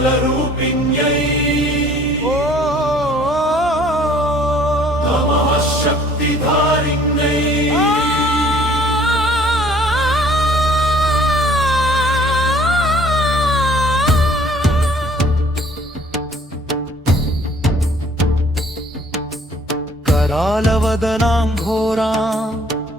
मङ्गलरूपिण्यै नमः शक्तिधारिण्यै करालवदनां घोरां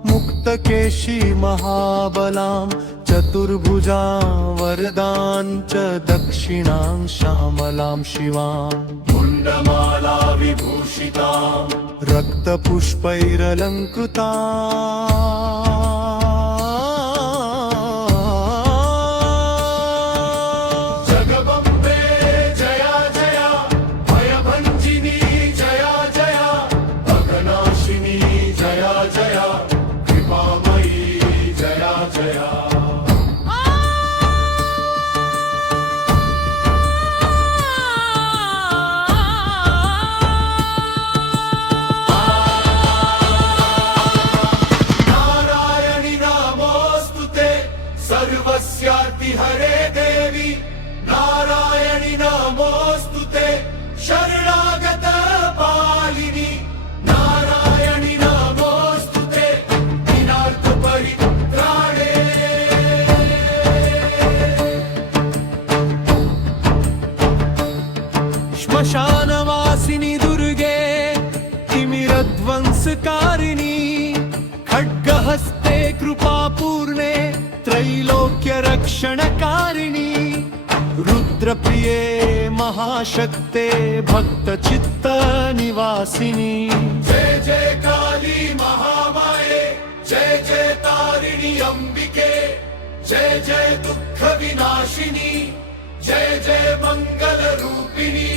मुक्तकेशी महाबलां चतुर्भुजां वरदां च दक्षिणां श्यामलां शिवां मुण्डमाला विभूषितां रक्तपुष्पैरलङ्कृतां जगदम्बे जया जया भयभञ्जिनी जया जया अघनाशिनी जया जया कृपामयी जया जया नारायणि नमोऽस्तुते सर्वस्यार्ति हरे देवी नारायणि नमोऽस्तुते शरणागत पालिनी नारायणि नमोऽस्तुते दीनार्थ परित्राणे श्मशानवासिनी दुर्गे तिमिरध्वंसकारिणी खड्गहस्ते कृपापूर्णे त्रैलोक्यरक्षणकारिणी रुद्रप्रिये महाशक्ते भक्तचित्तनिवासिनी जय जय काली महामाये जय जय तारिणी अंबिके जय जय दुःख विनाशिनी जय जय मंगल रूपिणी